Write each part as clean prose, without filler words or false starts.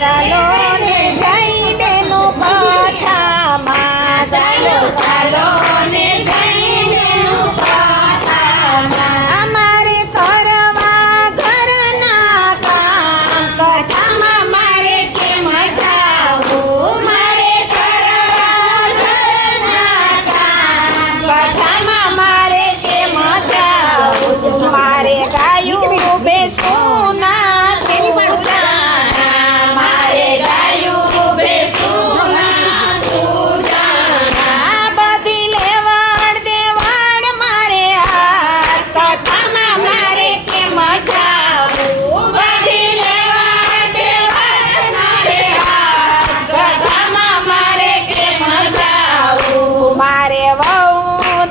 ચાલો ને જઈ બેનો કથામાં, ચાલો ચાલો ને જઈ બેનો કથામાં. અમારે કરવા ઘરના કામ, કથામાં મારે કેમ જાવું, મારે કરવા ઘરના કામ, કથામાં મારે કેમ જાવું. મારે ગાયું બેસું ના તું જાના, મારે ગાયું બેસું ના તું જાના. બધી લેવડ દેવડ મારે હાથ, કથામાં મારે કેમ જાવું, બધી લેવડ દેવડ મારે હાથ, કથામાં મારે કેમ જાવું. મારે વહુ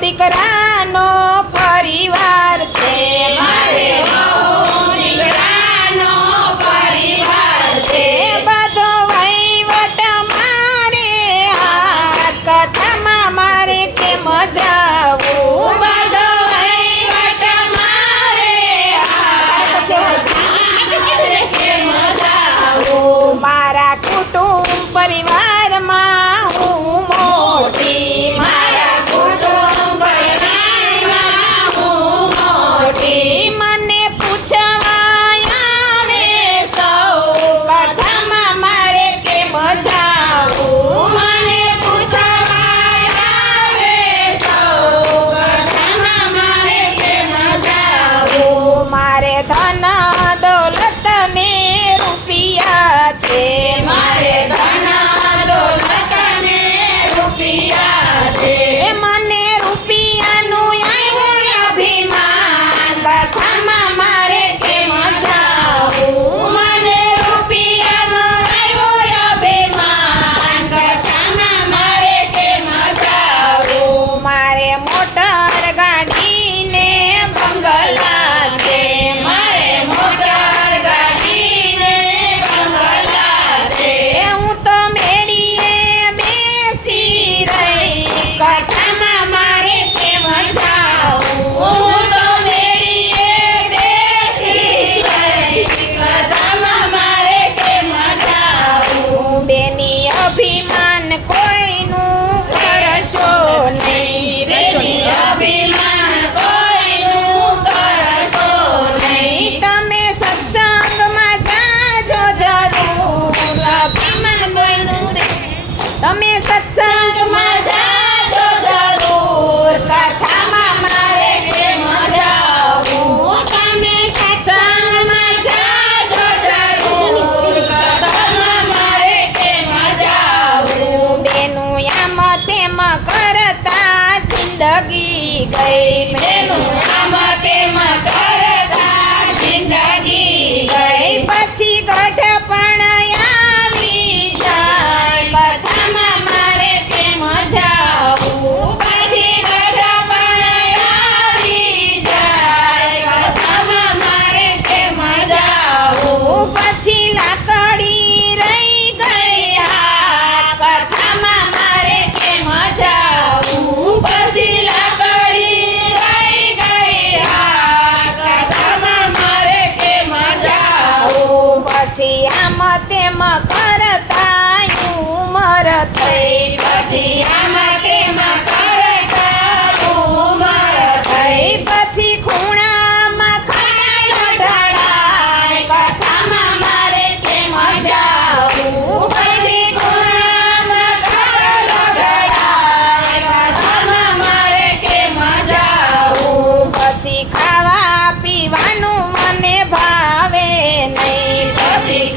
દીકરાનો પરિવાર છે, મારે વહુ દીકરાનો પરિવાર છે. બધો વહીવટ મારે હાથ, કથામાં મારે કેમ જાવું, બધો વહીવટ મારે હાથ, કથામાં કેમ જાવું. મારા કુટુંબ પરિવારમાં હું મોટી, મારા કુટુંબ પરિવારમાં હું મોટી. મને પૂછવા આવે સૌ, કથામાં મારે કેમ જાવું, મને પૂછવા આવે સૌ, કથામાં મારે કેમ જાવું. મારે ધન દોલત ને રૂપિયા છે, મારે ધન દોલત ને રૂપિયા છે. મને રૂપિયાનું આવ્યું અભિમાન, કથામાં મારે કેમ જાવું, મને રૂપિયાનું આવ્યું અભિમાન, કથામાં મારે કેમ જાવું. મારે મોટર ગાડી ને બંગલા છે, મારે મોટર ગાડી ને બંગલા છે. હું તો મેળીએ બેસી રહી, કથામાં મારે કેમ જાવું, હું તો મેળીએ બેસી રહી, કથામાં મારે કેમ જાવું. બેની અભિમાન કોઈનું કરશો નહીં, બેની અભિમાન કોઈનું કરશો નહીં. તમે સત્સંગમાં જાજો જરૂર, અભિમાન કોઈનું રે. તમે સત્સંગમાં જાજો જરૂર, કથામાં મારે કેમ જાવું, તમે સત્સંગમાં જાજો જરૂર, કથામાં મારે કેમ જાવું. બેનું આમ તેમ કરતા જિંદગી ગઈ, બેનું આમ તેમ કરતા જિંદગી ગઈ. પછી ગઢપણ આવી જાય, કથામાં મારે કેમ જાવું, પછી ગઢપણ આવી જાય, કથામાં મારે કેમ જાવું. પછી લાકડી રહી ગઈ હાથ, કથામાં મારે કેમ જાવું, પછી લાકડી રહી ગઈ હાથ, કથામાં મારે કેમ જાવું. પછી આમ તેમ કરતા ઉમર થઈ, પછી આમ તેમ કરતા ઉમર થઈ. પછી ખૂણામાં ખાટલો ઢળાય, કથામાં મારે કેમ જાવું, પછી ખૂણામાં ખાટલો ઢળાય, કથામાં મારે કેમ જાવું. પછી ખાવા પીવાનું મને ભાવે નહીં, પછી